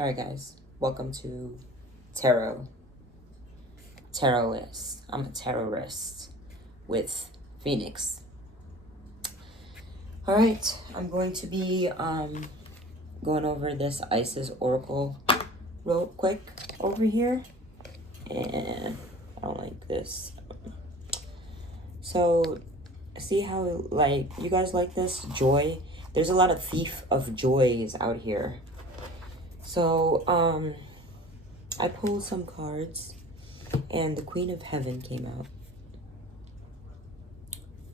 Alright guys, welcome to Tarot. Tarotist. I'm a terrorist with Phoenix. Alright, I'm going to be going over this SiS Oracle real quick over here. And I don't like this. So, see how, like, you guys like this? Joy. There's a lot of thief of joys out here. So, I pulled some cards, and the Queen of Heaven came out.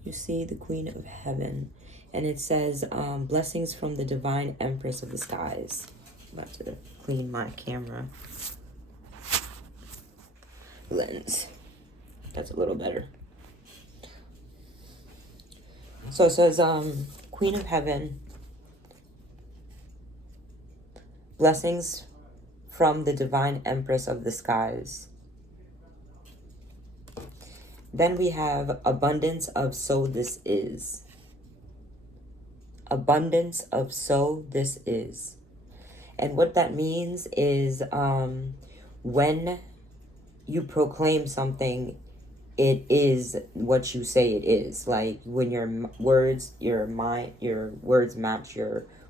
You see the Queen of Heaven, and it says, blessings from the Divine Empress of the Skies. I'm about to clean my camera lens. That's a little better. So it says, Queen of Heaven, blessings from the Divine Empress of the Skies. Then we have abundance of so this is. Abundance of so this is. And what that means is when you proclaim something, it is what you say it is. Like when your words, your words match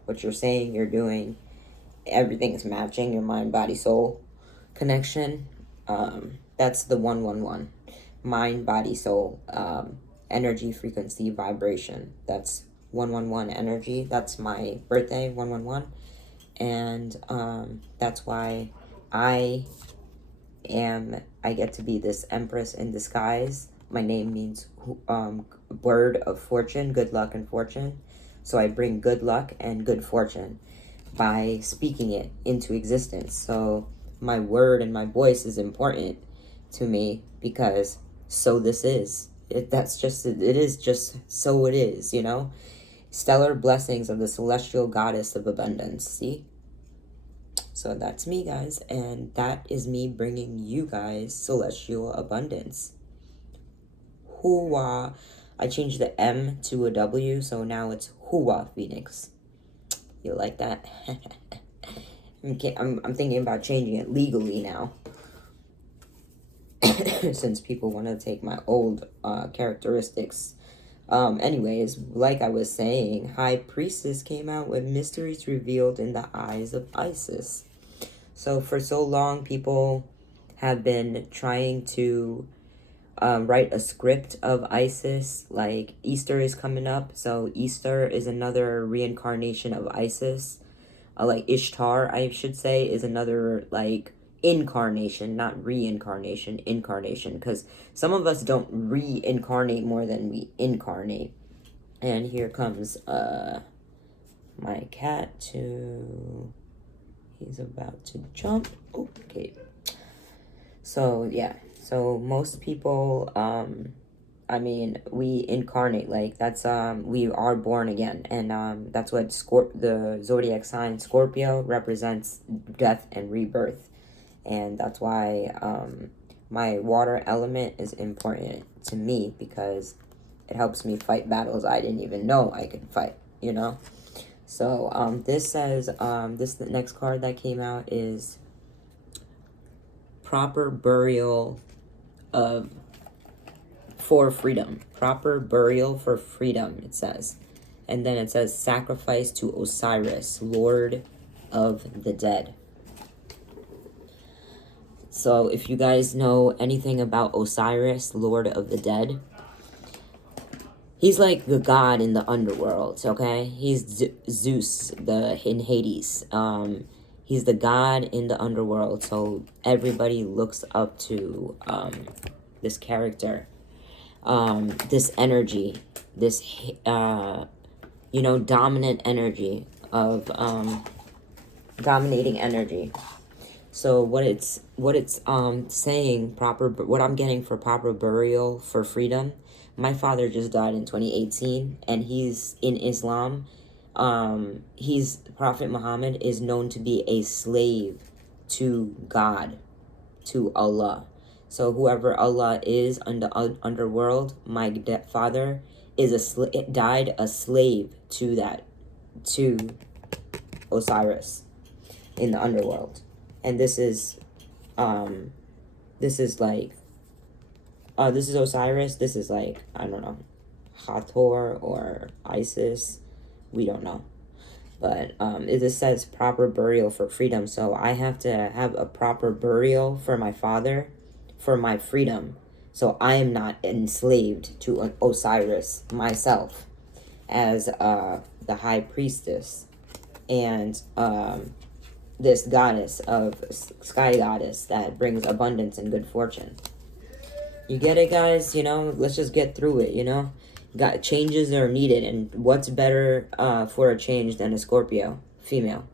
what you're saying, you're doing. Everything is matching your mind, body, soul connection. That's the 111. Mind, body, soul, energy, frequency, vibration. That's 111 energy. That's my birthday, 111. And that's why I get to be this Empress in disguise. My name means word of fortune, good luck and fortune. So I bring good luck and good fortune by speaking it into existence. So my word and my voice is important to me because so this is. It is just so it is, you know? Stellar blessings of the celestial goddess of abundance, see? So that's me, guys, and that is me bringing you guys celestial abundance. Hooah. I changed the M to a W, so now it's Hooah Phoenix. You like that? I'm thinking about changing it legally now. Since people want to take my old characteristics. Anyways, like I was saying, High Priestess came out with mysteries revealed in the eyes of Isis. So for so long, people have been trying to write a script of Isis. Like Easter is coming up, so Easter is another reincarnation of Isis. Like Ishtar, I should say, is another like incarnation, not reincarnation, incarnation, because some of us don't reincarnate more than we incarnate. And here comes my cat he's about to jump. Okay. So yeah, so most people I mean, we incarnate, like that's we are born again, and that's what the zodiac sign Scorpio represents, death and rebirth. And that's why my water element is important to me, because it helps me fight battles I didn't even know I could fight, you know? So this says, the next card that came out is proper burial for freedom. Proper burial for freedom, it says. And then it says sacrifice to Osiris, Lord of the Dead. So if you guys know anything about Osiris, Lord of the Dead, he's like the god in the underworld, okay? He's Zeus in Hades. He's the god in the underworld, so everybody looks up to this character, this energy, this, you know, dominant energy of, dominating energy. So what it's saying, what I'm getting for proper burial for freedom, my father just died in 2018, and he's in Islam. Prophet Muhammad is known to be a slave to God, to Allah. So whoever Allah is in the underworld, my father is died a slave to Osiris. in the underworld. And this is like, this is Osiris. This is like, I don't know, Hathor or Isis. We don't know. But it just says proper burial for freedom. So I have to have a proper burial for my father, for my freedom. So I am not enslaved to an Osiris myself as the high priestess and this goddess of sky goddess that brings abundance and good fortune. You get it, guys? You know, let's just get through it, you know? Got changes are needed, and what's better for a change than a Scorpio female?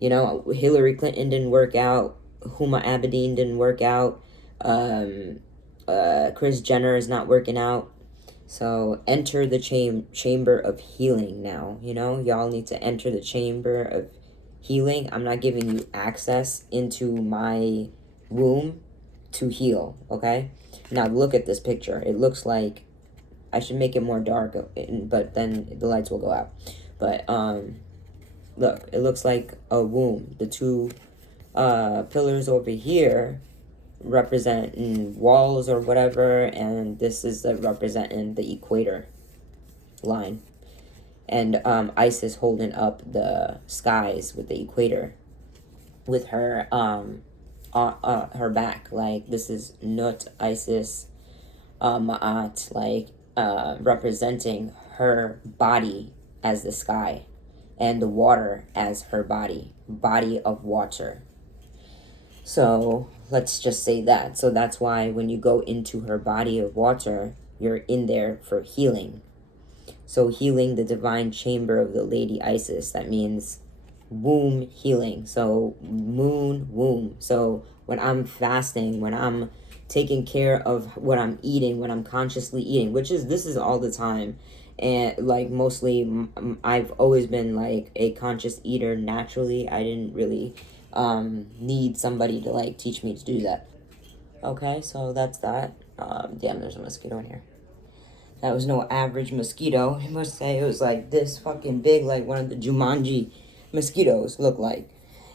You know, Hillary Clinton didn't work out. Huma Abedin didn't work out. Kris Jenner is not working out. So enter the chamber of healing now. You know, y'all need to enter the chamber of healing. I'm not giving you access into my womb to heal, okay? Now look at this picture. It looks like, I should make it more dark, but then the lights will go out. But look, it looks like a womb. The two pillars over here representing walls or whatever, and this is representing the equator line. And Isis holding up the skies with the equator with her her back. Like, this is Nut Isis Ma'at, like representing her body as the sky and the water as her body of water. So let's just say that. So that's why when you go into her body of water, you're in there for healing. So healing the divine chamber of the Lady Isis, that means womb healing. So moon, womb. So when I'm fasting, when I'm taking care of what I'm eating, when I'm consciously eating, this is all the time. And like mostly I've always been like a conscious eater naturally. I didn't really need somebody to like teach me to do that. Okay, so that's that. Damn, there's a mosquito in here. That was no average mosquito. I must say it was like this fucking big, like one of the Jumanji mosquitoes look like.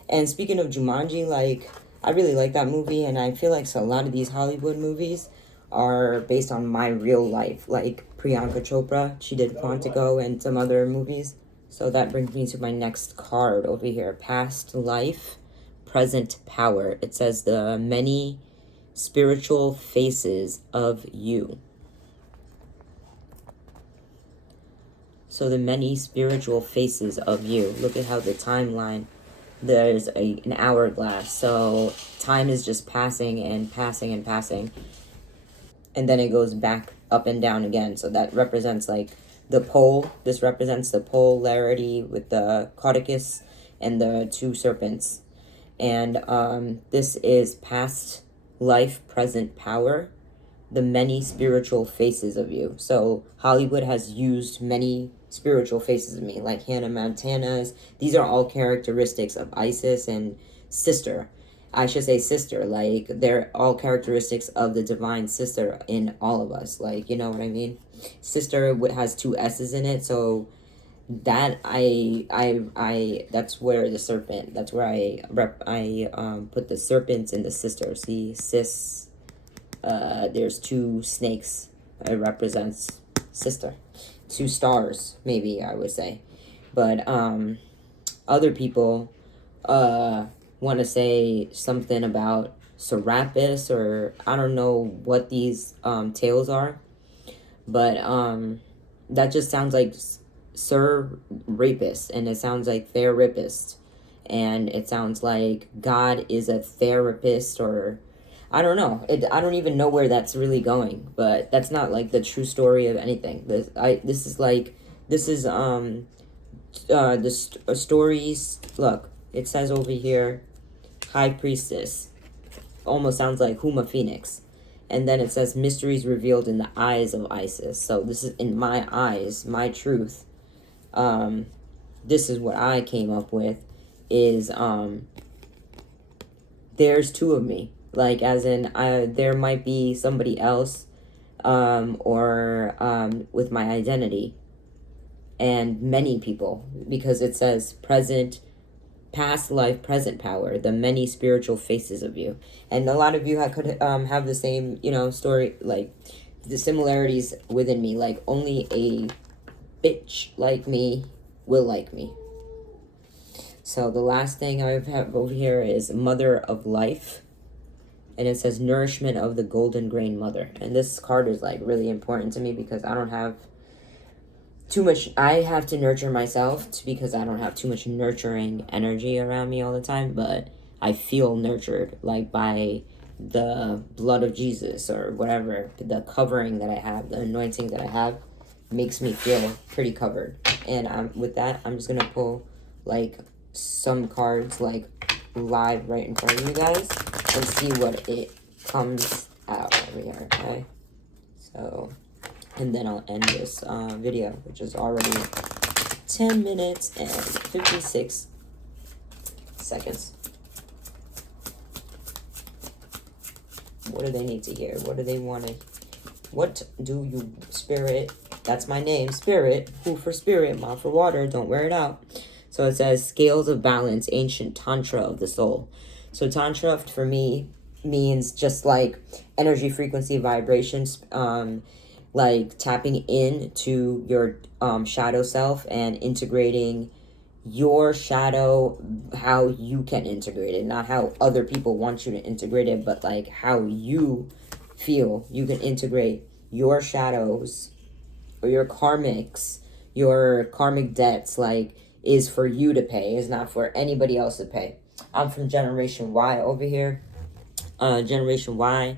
And speaking of Jumanji, like, I really like that movie, and I feel like a lot of these Hollywood movies are based on my real life. Like Priyanka Chopra, she did Quantico and some other movies. So that brings me to my next card over here. Past life, present power. It says the many spiritual faces of you. So the many spiritual faces of you. Look at how the timeline, there's an hourglass. So time is just passing and passing and passing. And then it goes back up and down again. So that represents like the pole. This represents the polarity with the caduceus and the two serpents. And this is past life, present power. The many spiritual faces of you. So Hollywood has used many spiritual faces of me, like Hannah Montana's. These are all characteristics of Isis and sister. I should say sister, like they're all characteristics of the divine sister in all of us. Like, you know what I mean? Sister has two S's in it, so that that's where the serpent, that's where I put the serpents in the sister. See, sis. There's two snakes. It represents sister. Two stars, maybe I would say. But other people want to say something about Serapis, or I don't know what these tales are. But that just sounds like Sir Rapist, and it sounds like therapist. And it sounds like God is a therapist, or I don't know. I don't even know where that's really going, but that's not like the true story of anything. This is stories. Look, it says over here, High Priestess. Almost sounds like Huma Phoenix. And then it says mysteries revealed in the eyes of Isis. So this is in my eyes, my truth. This is what I came up with. Is there's two of me. Like, as in, there might be somebody else, or with my identity, and many people, because it says present past life, present power, the many spiritual faces of you. And a lot of you could have the same, story, like the similarities within me. Like, only a bitch like me will like me. So the last thing I have over here is Mother of Life. And it says Nourishment of the Golden Grain Mother. And this card is like really important to me because I don't have too much. I have to nurture myself because I don't have too much nurturing energy around me all the time. But I feel nurtured, like by the blood of Jesus or whatever. The covering that I have, the anointing that I have makes me feel pretty covered. And with that, I'm just going to pull like some cards like live right in front of you guys and see what it comes out over here, okay? So, and then I'll end this video, which is already 10 minutes and 56 seconds. What do they need to hear? What do they want to... What do you... Spirit... That's my name, Spirit. Who for spirit, Ma for water. Don't wear it out. So it says, Scales of Balance, Ancient Tantra of the Soul. So Tantra, for me, means just like energy, frequency, vibrations, like tapping into your shadow self and integrating your shadow, how you can integrate it. Not how other people want you to integrate it, but like how you feel you can integrate your shadows or your karmics, your karmic debts, like, is for you to pay, is not for anybody else to pay. I'm from Generation Y over here. Generation Y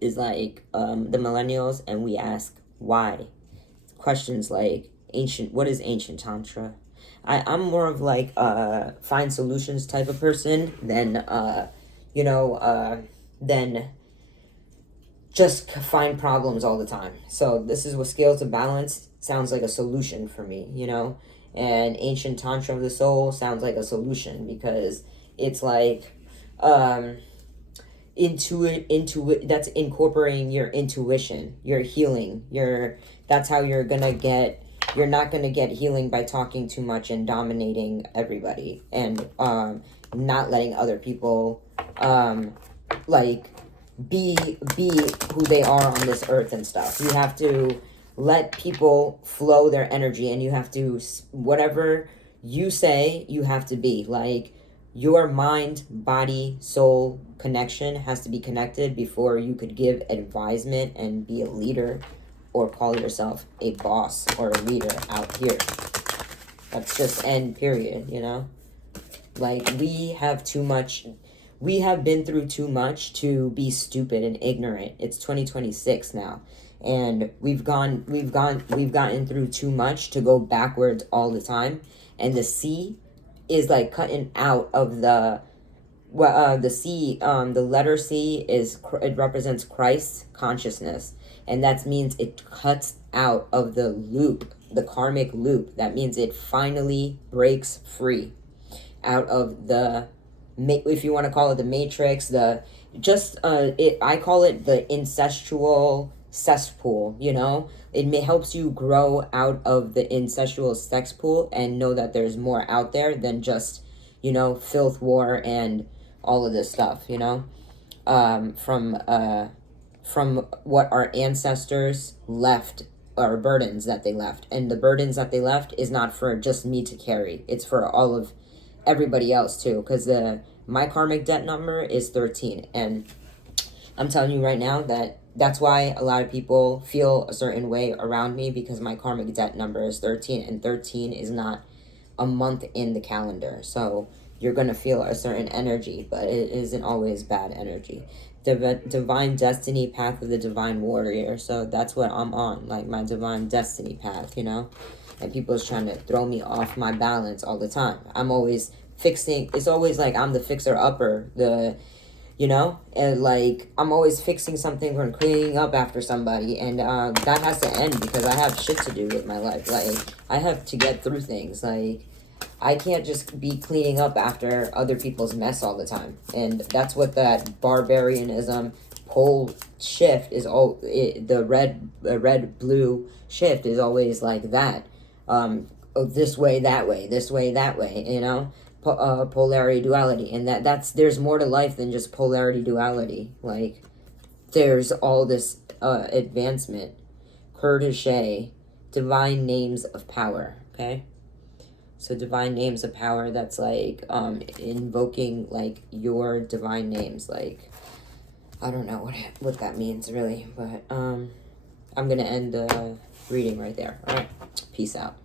is like the millennials, and we ask why. Questions like what is ancient tantra? I'm more of like find solutions type of person than than just find problems all the time. So this is what Scales of Balance sounds like, a solution for me, and Ancient Tantra of the Soul sounds like a solution because it's like that's incorporating your intuition, your healing, that's how you're not gonna get healing by talking too much and dominating everybody and not letting other people like be who they are on this earth and stuff. You have to let people flow their energy, and you have to, whatever you say, you have to be. Like, your mind, body, soul connection has to be connected before you could give advisement and be a leader or call yourself a boss or a leader out here. That's just end, period, Like, we have been through too much to be stupid and ignorant. It's 2026 now. And we've gotten through too much to go backwards all the time. And the C is like cutting out of the C, the letter C it represents Christ's consciousness. And that means it cuts out of the loop, the karmic loop. That means it finally breaks free out of the, if you want to call it the matrix, I call it the incestual cesspool. It helps you grow out of the incestual cesspool and know that there's more out there than just filth, war, and all of this stuff. From what our ancestors left, or burdens that they left, and the burdens that they left is not for just me to carry, it's for all of everybody else too, because my karmic debt number is 13, and I'm telling you right now that's why a lot of people feel a certain way around me, because my karmic debt number is 13, and 13 is not a month in the calendar. So you're going to feel a certain energy, but it isn't always bad energy. Divine destiny, path of the divine warrior. So that's what I'm on, like my divine destiny path, and people's trying to throw me off my balance all the time. I'm always fixing, it's always like I'm the fixer-upper, and like I'm always fixing something or cleaning up after somebody, and that has to end because I have shit to do with my life. Like, I have to get through things. Like, I can't just be cleaning up after other people's mess all the time. And that's what that barbarianism pole shift is. The red blue shift is always like that. This way, that way, this way, that way, polarity duality, and there's more to life than just polarity duality. Like, there's all this advancement, courtesy, divine names of power. Okay, so divine names of power, that's like invoking like your divine names. Like, I don't know what that means really, but I'm gonna end the reading right there. All right, peace out.